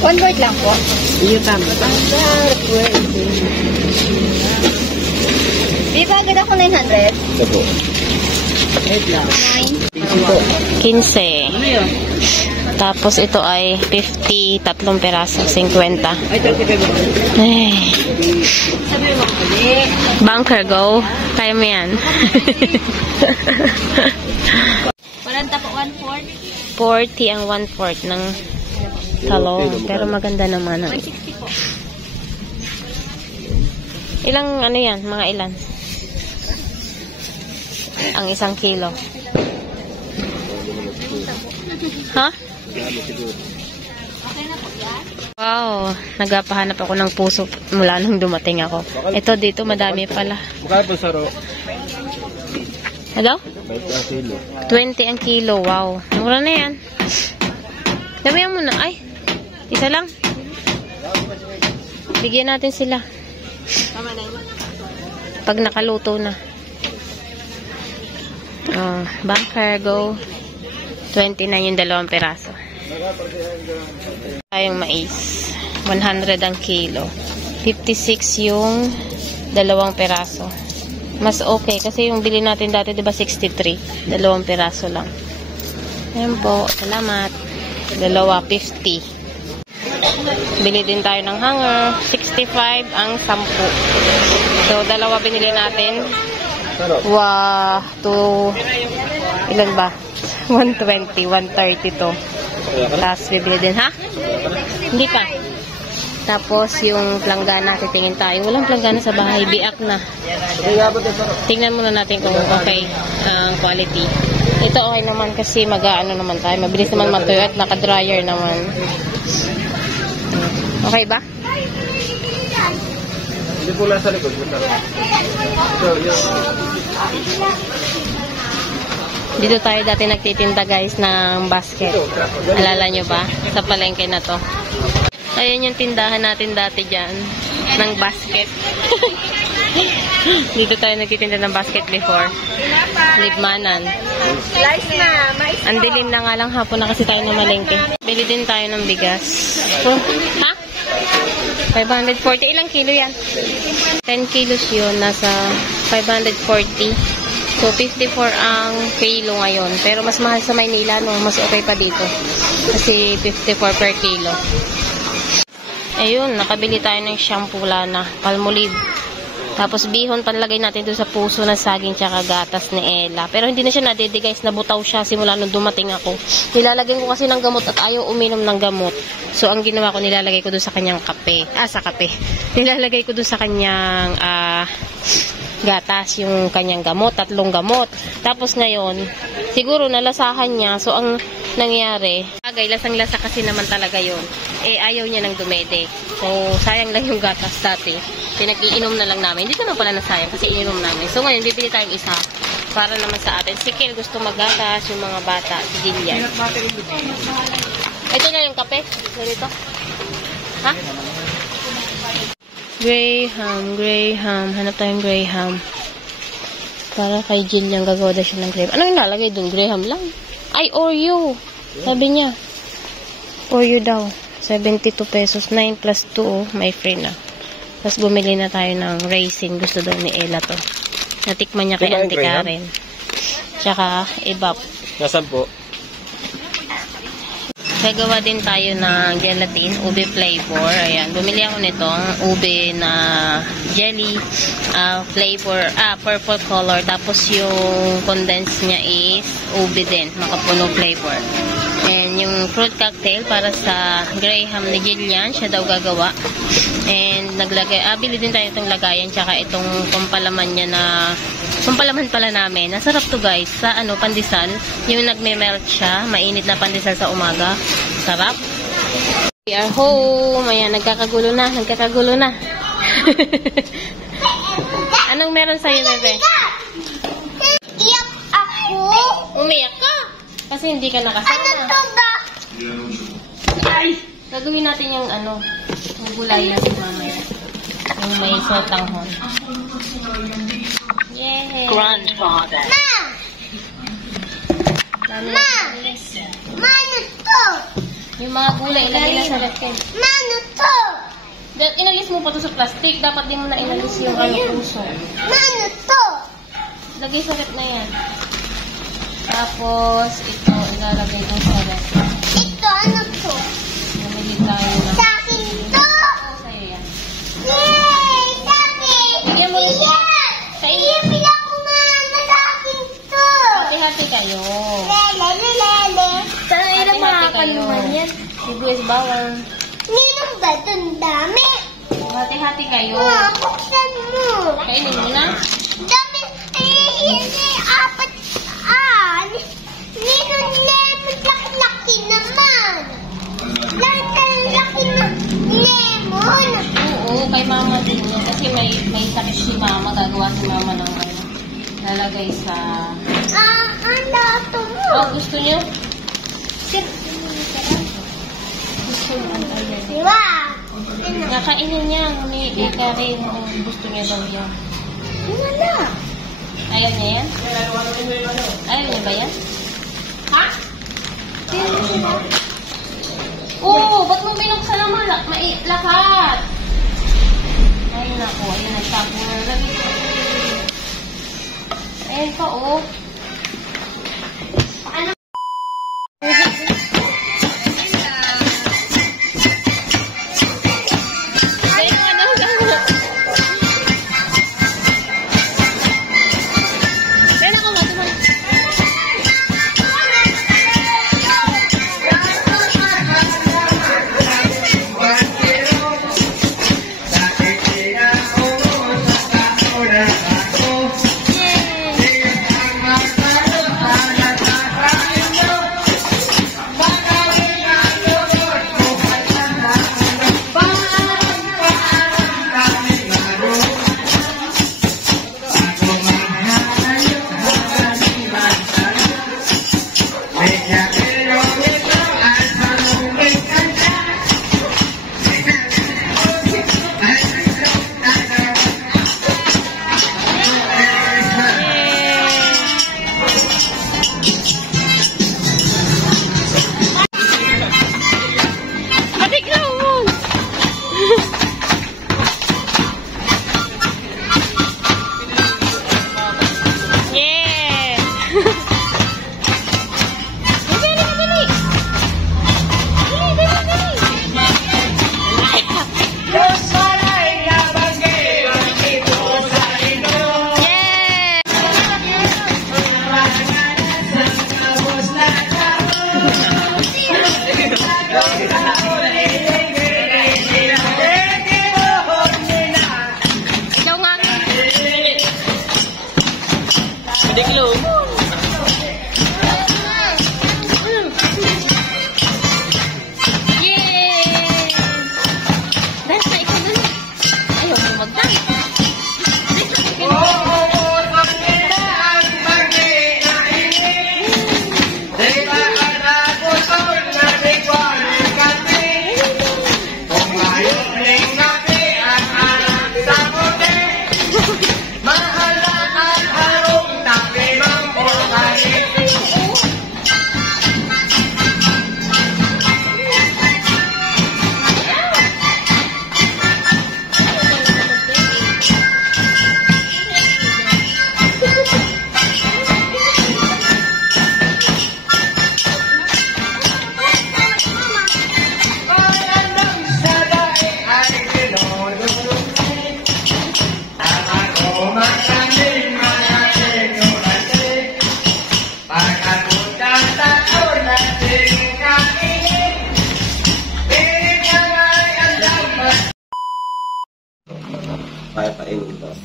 One word lang po. Iyo tama. Di ba agad ako 900? Ito po. 15. Ano yun? Tapos ito ay 50, tatlong peraso, 50. Ay, 35. Eh. Sabi mo kali. Bunker, go. Kaya mo yan. 40 po, 1/4. 40 ang 1/4 ng talong. Pero maganda naman. 160 po. Ilang ano yan? Mga ilan? Ang 1 kilo. Ha? Wow, nagpapahanap ako ng puso mula nung dumating ako. Ito dito, madami pala. Mukha po saro. Hello? 20 20 ang ang kilo. kilo, wow. Mura na yan. Damihan mo na. Ay, isa lang. Bigyan natin sila. Pag nakaluto na. Oh, bunker, go. 29 yung 2 peraso. Tayong mais. 100 ang kilo. 56 yung 2 peraso. Mas okay kasi yung bili natin dati, diba 63? 2 peraso lang. Ayan po. Salamat. 2.50. Bili din tayo ng hanger. 65 ang 10. So, 2 binili natin. Ilan ba? 120, 130 to. Tapos bibili din, ha? Hindi ka. Tapos yung planggana, titingin tayo. Walang planggana sa bahay, biak na. Tingnan muna natin kung okay ang quality. Ito okay naman kasi mag-ano naman tayo. Mabilis naman matuyo at naka-dryer naman. Okay ba? Hindi po lang sa likod. Dito tayo dati nagtitinda guys ng basket. Alala nyo ba? Sa palengke na to. Ayun yung tindahan natin dati dyan. Ng basket. Dito tayo nagtitinda ng basket before. Libmanan. Ang dilim na nga lang hapon na kasi tayo na malengke. Bili din tayo ng bigas. So, ha? 540. Ilang kilo yan? 10 kilos yun. Nasa 540. So, 54 ang kilo ngayon. Pero mas mahal sa Maynila, no? Mas okay pa dito. Kasi 54 per kilo. Ayun, nakabili tayo ng shampoo Lana. Palmolive. Tapos bihon, panlagay natin doon sa puso ng saging tsaka gatas ni Ella. Pero hindi na siya nadede guys, nabutaw siya simula nung dumating ako. Nilalagay ko kasi ng gamot at ayaw uminom ng gamot. So ang ginawa ko, nilalagay ko doon sa kanyang kape. Sa kape. Nilalagay ko doon sa kanyang gatas, yung kanyang gamot, 3 gamot. Tapos ngayon, siguro nalasahan niya. So ang nangyari, lasang-lasa kasi naman talaga yun. Ayaw niya ng dumede. So, sayang lang yung gatas dati. Pinag-iinom na lang namin. Hindi ko na pala nasayang kasi ininom namin. So, ngayon, bibili tayong isa para naman sa atin. Si Kel gusto maggatas, yung mga bata, si Gillian. Ito na yung kape. Ganito. Ha? Graham. Hanap tayong Graham. Para kay Gillian, gagawa daw siya ng Graham. Ano yung lalagay dun? Graham lang. Ay, Oreo. Sabi niya. Oreo daw. 72 pesos. 9 plus 2. Oh, may free na. Tapos bumili na tayo ng raisin. Gusto daw ni Ella to. Natikman niya kay Auntie Karen. Tsaka ibap. Nasaan po? Gagawa din tayo ng gelatin, ube flavor. Ayan, bumili ako nitong ube na jelly flavor, purple color. Tapos yung condensed niya is ube din, makapuno flavor. And yung fruit cocktail para sa Graham ni Gillian, siya daw gagawa. And naglagay, bili din tayo itong lagayan, tsaka itong pampalaman niya na pampalaman pala namin. Nasarap to guys, sa pandesal. Yung nagme-melt siya, mainit na pandesal sa umaga. Sarap. We are home. Ayan, nagkakagulo na. Anong meron sa'yo, bebe? Iyak ako. Umiyak ka. Kasi hindi ka nakasama. Ay! Gagawin natin yung yung gulay natin mamaya. Yung may sotanghon. Yay! Grandfather. Ma! Mano to? Yung mga gulay, ilagay na sa ref. Mano to? Inalis mo pa to sa plastic. Dapat din mo na inalis yung puso. Mano to? Lagay sa ref na yan. Tapos, ito, ilalagay ko sa ref. Ito, ano to? Namili tayo na. Sa akin to! Sa'yo yan. Yay! Sa akin! Bigyan mo yung Sa iyo! Pila ko na sa akin to! hati-hati kayo. Lele. Sana ilang Hati-hati makakalungan kayo. yan. Sibuyas bawang. Ninong ba dun dami? Hati-hati kayo. Buksan mo. Kainin mo na. Dami. Apat. Ninong lemon. Laki-laki naman. Laki na lemon. Oo, kay mama din yun. Kasi may sakit si mama. Gagawa si mama ng lalagay sa... Ano to mo? Oh, gusto niyo? Sir, Gusto niyo. wow. Nakainin niya. Humiigi ka rin. Gusto niya daw yan. Wala. Ayaw niya yan? Ayaw niya ba yan? Ha? Oo, ba't mo binuksan naman? Lahat. Ay, naku. Ayun, nagtapo na lang. Ayun pa, oh. Paano?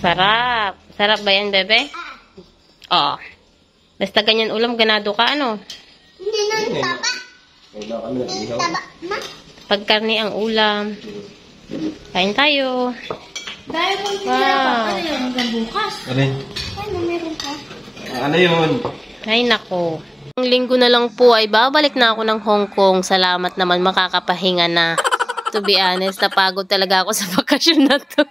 Sarap. Sarap ba yan, bebe? Oh. Basta ganyan ulam, ganado ka, ano? Hindi nang taba. Taba, ma. Pagkarni ang ulam. Kain tayo. Dahil mo Wow. ano yun hanggang bukas? Ano meron ka? Ano yun? Ay, nako. Ang linggo na lang po ay babalik na ako ng Hong Kong. Salamat naman, makakapahinga na. To be honest, napagod talaga ako sa bakasyon na to.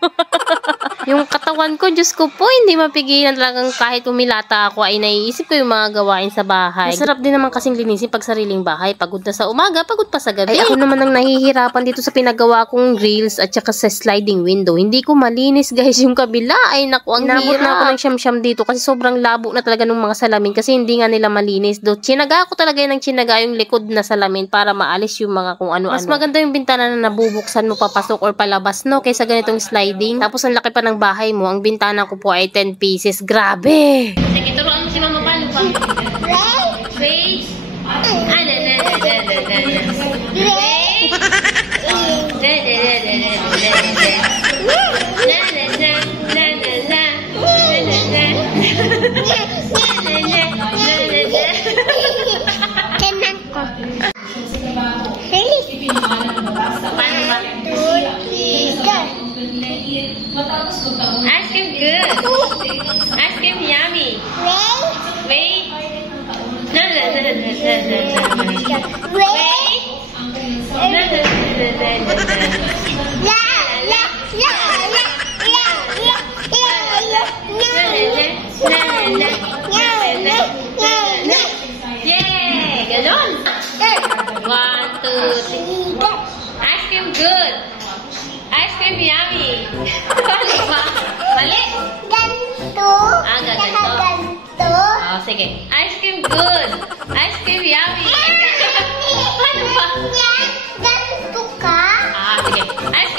Yung katawan ko, Diyos ko po, hindi mapigilan talagang kahit umilata ako ay naiisip ko yung mga gawain sa bahay. Masarap din naman kasing linisin pag sariling bahay. Pagod na sa umaga, pagod pa sa gabi. Ay, ako naman ang nahihirapan dito sa pinagawa kong grills at saka sa sliding window. Hindi ko malinis guys yung kabila. Ay, naku, ang nabot na ako ng siyam-siyam dito kasi sobrang labo na talaga ng mga salamin kasi hindi nga nila malinis. Do, chinaga ko talaga ng chinaga yung likod na salamin para maalis yung mga kung ano-ano. Mas maganda yung bintana na nabubuksan mo papasok or palabas, no? Kaysa ganitong sliding. Tapos ang laki pa ng bahay mo, ang bintana ko po ay 10 pieces. Grabe! Sige, turuan mo si mama paano pa? Wait! Tenang ko. Ice cream good. Ice cream yummy. Wait. No. Yay! Galon! 1, 2, 3. Ice cream good. Ice cream yummy. Ano ba? Mali? Ganto. Ganito. Oh, sige. Ice cream good. Ice cream yummy. Ano ba? Ganto ka? Sige. Ice